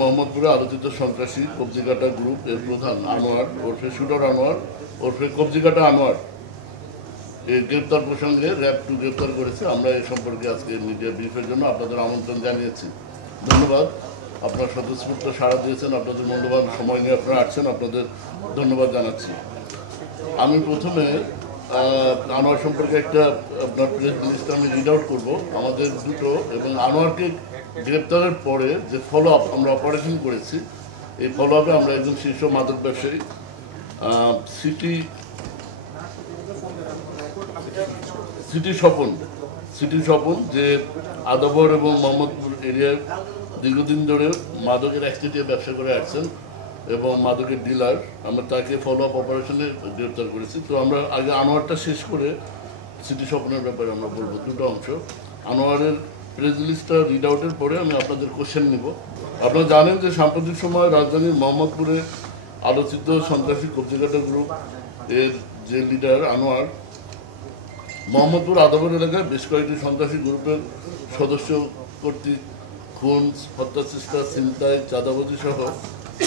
মোহাম্মদপুরে আলোচিত সন্ত্রাসী কবজিকাটা গ্রুপ এর প্রধান আনোয়ার ওরফে শুটার আনোয়ার ওরফে কবজিকাটা আনোয়ার এই গ্রেপ্তার প্রসঙ্গে র্যাব 2 গ্রেপ্তার করেছে। আমরা এই সম্পর্কে আজকে মিডিয়া ব্রিফের জন্য আপনাদের আমন্ত্রণ জানিয়েছি। ধন্যবাদ, আপনারা স্বতঃস্ফূর্ত সাড়া দিয়েছেন, আপনাদের মূল্যবান সময় নিয়ে আপনারা আসছেন, আপনাদের ধন্যবাদ জানাচ্ছি। আমি প্রথমে আনোয়ার সম্পর্কে একটা আপনার প্রেস রিলিজটা আমি রিড আউট করবো। আমাদের দুটো এবং আনোয়ারকে গ্রেপ্তারের পরে যে ফলো আপ আমরা অপারেশন করেছি, এই ফলো আপে আমরা একজন শীর্ষ মাদক ব্যবসায়ী সিটি স্বপন যে আদাবর এবং মোহাম্মদপুর এরিয়ায় দীর্ঘদিন ধরে মাদকের একচেটিয়া ব্যবসা করে আসছেন এবং মাদকের ডিলার, আমরা তাকে ফলো আপ অপারেশনে গ্রেপ্তার করেছি। তো আমরা আগে আনোয়ারটা শেষ করে সিটি স্বপনের ব্যাপারে আমরা বলবো দুটো অংশ। আনোয়ারের প্রেস রিলিজটা রিড আউটের পরে আমি আপনাদের কোশ্চেন নিব। আপনারা জানেন যে সাম্প্রতিক সময় রাজধানীর মোহাম্মদপুরে আলোচিত সন্ত্রাসী কবজিকাটা গ্রুপ এর যে লিডার আনোয়ার মোহাম্মদপুর আদাবর এলাকায় বেশ কয়েকটি সন্ত্রাসী গ্রুপের সদস্য কর্তৃক খুন, হত্যা চেষ্টা, ছিনতাই, চাঁদাবাজি সহ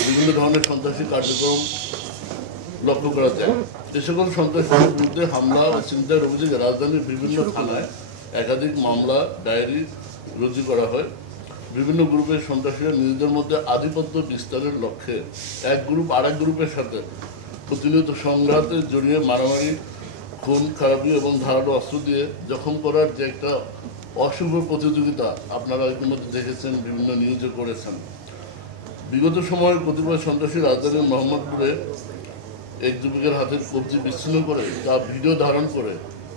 বিভিন্ন ধরনের সন্ত্রাসী কার্যক্রম লক্ষ্য করা যায়। এ সকল সন্ত্রাসীদের বিরুদ্ধে হামলা ও ছিনতাইয়ের অভিযোগে রাজধানীর বিভিন্ন থানায় একাধিক মামলা ডায়েরি রুজু করা হয়। বিভিন্ন গ্রুপের সন্ত্রাসীরা নিজেদের মধ্যে আধিপত্য বিস্তারের লক্ষ্যে এক গ্রুপ আরেক গ্রুপের সাথে প্রতিনিয়ত সংঘাতে জড়িয়ে মারামারি, খুন খারাপি এবং ধারালো অস্ত্র দিয়ে জখম করার যে একটা অশুভ প্রতিযোগিতা আপনারা ইতিমধ্যে দেখেছেন, বিভিন্ন নিউজে করেছেন। বিগত সময়ে কতিপয় সন্ত্রাসী রাজধানীর মোহাম্মদপুরে এক যুবকের হাতের কবজি বিচ্ছিন্ন করে তা ভিডিও ধারণ করে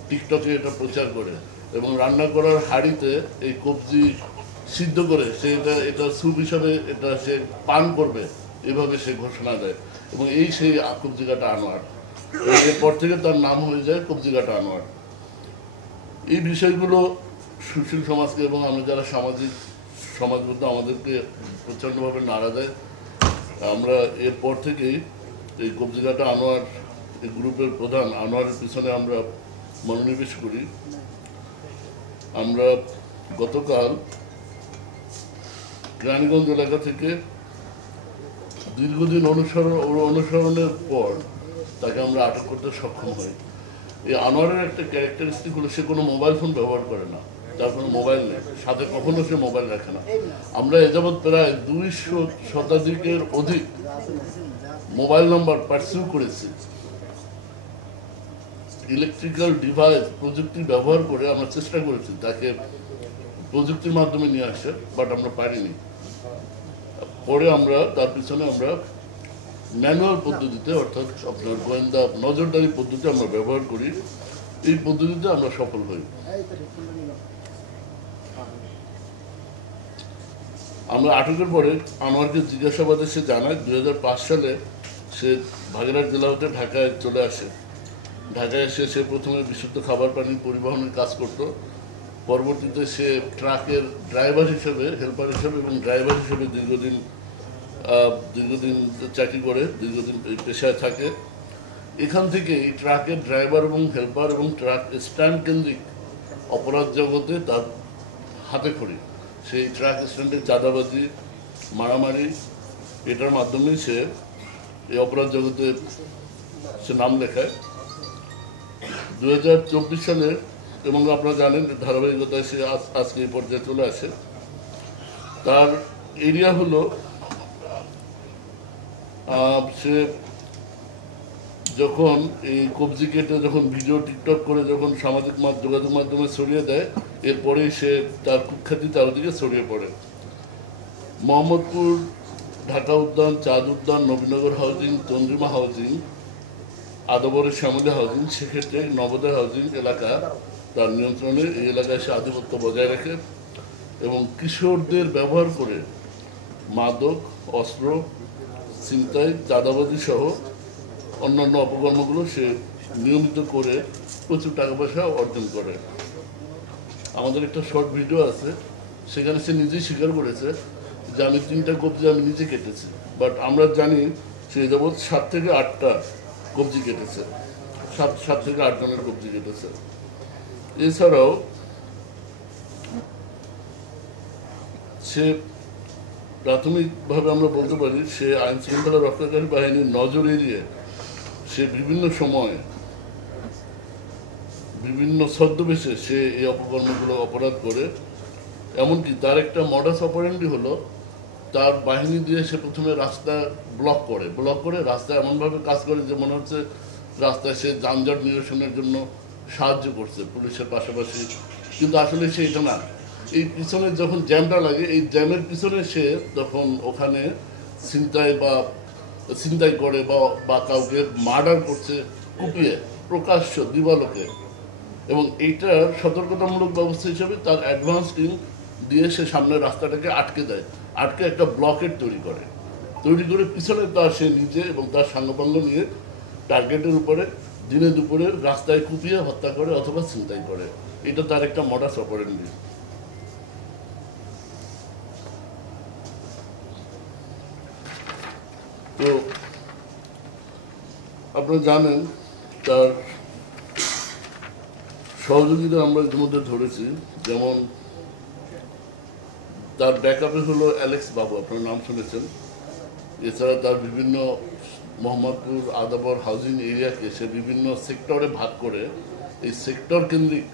টিকটকে এটা প্রচার করে এবং রান্না করার হাঁড়িতে এই কবজি সিদ্ধ করে সে এটা স্যুপ হিসাবে এটা সে পান করবে, এভাবে সে ঘোষণা দেয় এবং এই সেই কবজিকাটা আনোয়ার। এরপর থেকে তার নাম হয়ে যায় কবজিকাটা আনোয়ার। এই বিষয়গুলো সুশীল সমাজকে এবং আমরা যারা সমাজবদ্ধ আমাদেরকে প্রচণ্ডভাবে নাড়া দেয়। আমরা এরপর থেকেই এই কবজিকাটা আনোয়ার এই গ্রুপের প্রধান আনোয়ারের পিছনে আমরা মনোনিবেশ করি। আমরা গতকাল রানীগঞ্জ এলাকা থেকে দীর্ঘদিন অনুসরণের পর তাকে আমরা আটক করতে সক্ষম হই। এই আনোয়ারের একটা ক্যারেক্টারিস্টিক হলো সে কোনো মোবাইল ফোন ব্যবহার করে না, তার কোনো মোবাইল নেই, সাথে কখনো সে মোবাইল রাখে না। আমরা এযাবৎ প্রায় 200 শতাধিকের অধিক মোবাইল নাম্বার পার্সিউ করেছি। ইলেকট্রিক্যাল ডিভাইস প্রযুক্তি ব্যবহার করে আমরা চেষ্টা করেছি তাকে প্রযুক্তির মাধ্যমে নিয়ে আসে, বাট আমরা পারিনি। পরে আমরা তার পিছনে আমরা ম্যানুয়াল পদ্ধতিতে অর্থাৎ আপনার গোয়েন্দা নজরদারি পদ্ধতি আমরা ব্যবহার করি। এই পদ্ধতিতে আমরা সফল হই। আমরা আটকের পরে আনোয়ারকে জিজ্ঞাসাবাদে সে জানায় 2005 সালে সে ভাগেরহাট জেলা হতে ঢাকায় চলে আসে। ঢাকায় এসে সে প্রথমে বিশুদ্ধ খাবার পানি পরিবহনের কাজ করত। পরবর্তীতে সে ট্রাকের ড্রাইভার হিসেবে, হেল্পার হিসেবে এবং ড্রাইভার হিসেবে দীর্ঘদিন চাকরি করে, দীর্ঘদিন এই পেশায় থাকে। এখান থেকে এই ট্রাকের ড্রাইভার এবং হেল্পার এবং ট্রাক স্ট্যান্ড কেন্দ্রিক অপরাধ জগতে তার হাতে খড়ি। সেই ট্রাক স্ট্যান্ডে চাঁদাবাজি, মারামারি, এটার মাধ্যমেই সে এই অপরাধ জগতে সে নাম লেখায়। 2024 সালের এবং আপনারা জানেন ধারাবাহিকতায় সে আজকে এই পর্যায়ে চলে আসে। তার এরিয়া হলো সে যখন এই কবজি কেটে যখন ভিডিও টিকটক করে যখন সামাজিক যোগাযোগ মাধ্যমে ছড়িয়ে দেয়, এরপরেই সে তার কুখ্যাতি চারদিকে ছড়িয়ে পড়ে। মোহাম্মদপুর, ঢাকা উদ্যান, চাঁদ উদ্যান, নবীনগর হাউজিং, চন্দ্রিমা হাউজিং, আদাবরের শ্যামলী হাউজিং, সেক্ষেত্রে নবোদয় হাউজিং এলাকা তার নিয়ন্ত্রণে। এই এলাকায় সে আধিপত্য বজায় রাখে এবং কিশোরদের ব্যবহার করে মাদক, অস্ত্র, ছিনতাই, চাঁদাবাজি সহ অন্যান্য অপকর্মগুলো সে নিয়মিত করে প্রচুর টাকা পয়সা অর্জন করে। আমাদের একটা শর্ট ভিডিও আছে, সেখানে সে নিজেই স্বীকার করেছে যে আমি 3টা কবজি আমি নিজে কেটেছি, বাট আমরা জানি সে যাবৎ 7 থেকে 8টা কবজি কেটেছে, 7 থেকে 8 জনের কবজি কেটেছে। এছাড়াও সে প্রাথমিকভাবে আমরা বলতে পারি সে আইন শৃঙ্খলা রক্ষাকারী বাহিনীর নজর এড়িয়ে সে বিভিন্ন সময় বিভিন্ন ছদ্মবেশে সে এই অপকর্মগুলো অপরাধ করে। এমনকি তার একটা মডাস অপারেন্ডি হলো তার বাহিনী দিয়ে সে প্রথমে রাস্তা ব্লক করে রাস্তা এমনভাবে কাজ করে যে মনে হচ্ছে রাস্তায় সে যানজট নিরসনের জন্য সাহায্য করছে পুলিশের পাশাপাশি, কিন্তু আসলে সে এটা না। এই পিছনে যখন জ্যামটা লাগে এই জ্যামের পিছনে সে তখন ওখানে ছিনতাই করে বা কাউকে মার্ডার করছে কুপিয়ে প্রকাশ্য দিবালোকে। এবং এইটার সতর্কতামূলক ব্যবস্থা হিসেবে তার অ্যাডভান্স টিম দিয়ে সে সামনের রাস্তাটাকে আটকে দেয়, আটকে একটা ব্লকেট তৈরি করে পিছনে তার সে নিজে এবং তার সাঙ্গপাঙ্গ নিয়ে টার্গেটের উপরে দিনে দুপুরে রাস্তায় কুপিয়ে হত্যা করে অথবা ছিনতাই করে। এটা তার একটা মডাস অপারেন্ডি। তো আপনারা জানেন তার সহযোগীরা আমরা ইতিমধ্যে ধরেছি, যেমন তার ব্যাকআপে হলো অ্যালেক্স বাবু, আপনার নাম শুনেছেন। এছাড়া তার বিভিন্ন মোহাম্মদপুর আদাবর হাউজিং এরিয়াকে সে বিভিন্ন সেক্টরে ভাগ করে এই সেক্টর কেন্দ্রিক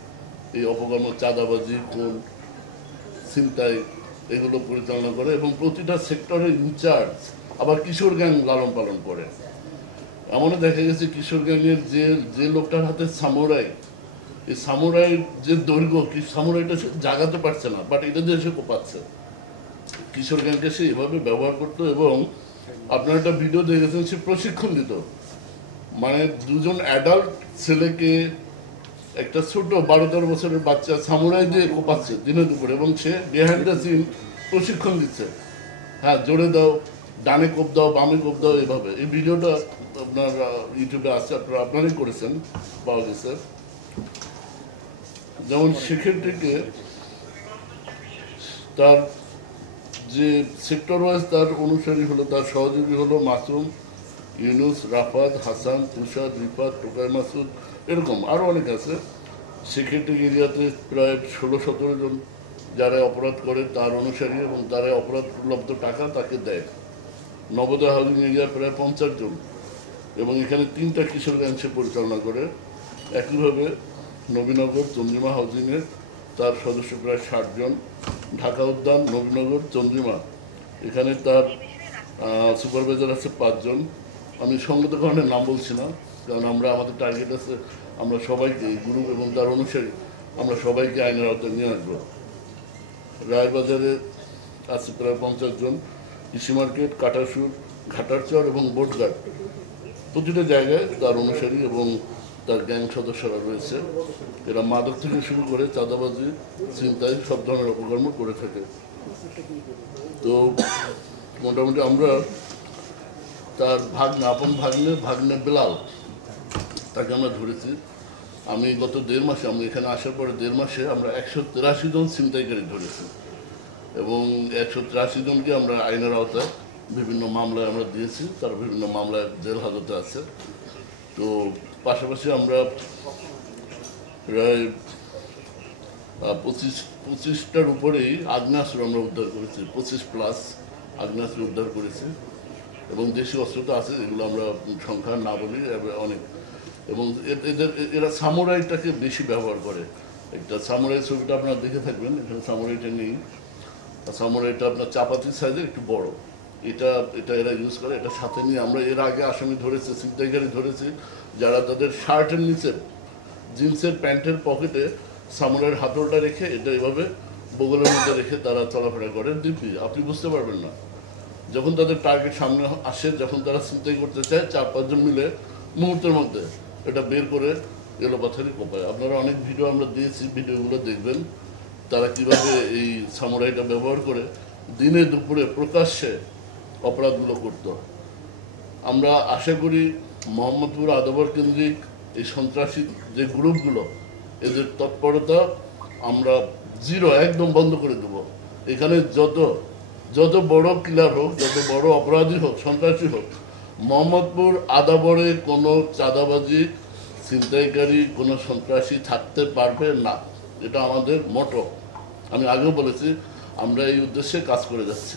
এই অপকর্ম চাঁদাবাজি, খুন, ছিনতাই এগুলো পরিচালনা করে এবং প্রতিটা সেক্টরের ইনচার্জ আবার কিশোর গ্যাং লালন পালন করে। এমনও দেখা গেছে কিশোর গ্যাংয়ের যে লোকটার হাতে সামুরাই, এই সামুরাইয়ের যে দৈর্ঘ্য, সামুরাইটা সে জাগাতে পারছে না, বাট এটা দিয়ে সে কোপাচ্ছে। কিশোর গ্যাংকে সে এভাবে ব্যবহার করতো এবং আপনার একটা ভিডিও দেখেছেন সে প্রশিক্ষণ দিত, মানে দুজন অ্যাডাল্ট ছেলেকে একটা ছোট 12-13 বছরের বাচ্চা সামুরাই দিয়ে কোপাচ্ছে দিনে দুপুরে, এবং সে বিহাইন্ড দ্য সিন প্রশিক্ষণ দিচ্ছে। হ্যাঁ, জোরে দাও, ডানে কোপ দাও, বামে কোপ দাও, এভাবে। এই ভিডিওটা আপনার ইউটিউবে আসছে, আপনারাই করেছেন, পাওয়া গেছে। যেমন সেক্ষেত্রে তার যে সেক্টর ওয়াইজ তার অনুসারী হলো, তার সহযোগী হলো মাসুম, ইউনুস, রাফাত, হাসান, তুষার, রিফাত, টোকাই মাসুদ, এরকম আরও অনেক আছে। সেক্ষেত্রে এরিয়াতে প্রায় 16-17 জন যারা অপরাধ করে তার অনুসারী এবং তারা অপরাধ উপলব্ধ টাকা তাকে দেয়। নবোদয় হাউজিং এরিয়া প্রায় 50 জন, এবং এখানে 3টা কিশোর গ্যাং সে পরিচালনা করে। একইভাবে নবীনগর চন্দ্রিমা হাউজিংয়ের তার সদস্য প্রায় 60 জন। ঢাকা উদ্যান, নবীনগর, চন্দ্রিমা, এখানে তার সুপারভাইজার আছে 5 জন। আমি সঙ্গত কারণের নাম বলছি না, কারণ আমাদের টার্গেট আছে আমরা সবাইকে, এই গ্রুপ এবং তার অনুসারী, আমরা সবাইকে আইনের আওতায় নিয়ে আসবো। রায়বাজারে আছে প্রায় 50 জন। কৃষি মার্কেট, কাটাসুর, ঘাটারচর এবং বোটঘাট, প্রতিটা জায়গায় তার অনুসারী এবং তার গ্যাং সদস্যরা রয়েছে। এরা মাদক থেকে শুরু করে চাঁদাবাজি, ছিনতাই, সব ধরনের অপকর্ম করে থাকে। তো মোটামুটি আমরা তার আপন ভাগ্নে বেলাল, তাকে আমরা ধরেছি। আমি গত 1.5 মাসে, আমরা এখানে আসার পরে 1.5 মাসে আমরা 183 জন ছিনতাইকারী ধরেছি, এবং 183 জনকে আমরা আইনের আওতায় বিভিন্ন মামলায় আমরা দিয়েছি, তারা বিভিন্ন মামলায় জেল হাজতে আছে। তো পাশাপাশি আমরা প্রায় 25টার উপরেই আগ্নেয়াস্ত্র আমরা উদ্ধার করেছি, 25+ আগ্নেয়াস্ত্র উদ্ধার করেছি, এবং দেশীয় অস্ত্র তো আছে, এগুলো আমরা সংখ্যা না বলি অনেক। এবং এরা সামুরাইটাকে বেশি ব্যবহার করে। একটা সামুরাই ছবিটা আপনারা দেখে থাকবেন, এখানে সামুরাইটা নেই। সামুরাইটা আপনার চাপাতির সাইজে একটু বড়, এটা এরা ইউজ করে। এটা সাথে নিয়ে আমরা এর আগে আসামি ধরেছি, ছিনতাইকারী ধরেছি, যারা তাদের শার্টের নিচে জিন্সের প্যান্টের পকেটে সামুরাইয়ের হাতলটা রেখে এটা এভাবে বগলের মধ্যে রেখে তারা চলাফেরা করে। দিব্যি আপনি বুঝতে পারবেন না, যখন তাদের টার্গেট সামনে আসে, যখন তারা ছিনতাই করতে চায়, 4-5 জন মিলে মুহূর্তের মধ্যে এটা বের করে এলোপাথারি কোপায়। আপনারা অনেক ভিডিও আমরা দিয়েছি, ভিডিওগুলো দেখবেন তারা কিভাবে এই সামুরাইটা ব্যবহার করে দিনে দুপুরে প্রকাশ্যে অপরাধগুলো করত। আমরা আশা করি মোহাম্মদপুর আদাবর কেন্দ্রিক এই সন্ত্রাসী যে গ্রুপগুলো, এদের তৎপরতা আমরা একদম বন্ধ করে দেব। এখানে যত বড় কিলার হোক, যত বড় অপরাধী হোক, সন্ত্রাসী হোক, মোহাম্মদপুর আদাবরে কোনো চাঁদাবাজি, ছিনতাইকারী, কোনো সন্ত্রাসী থাকতে পারবে না। এটা আমাদের মোটো। আমি আগেও বলেছি, আমরা এই উদ্দেশ্যে কাজ করে যাচ্ছি।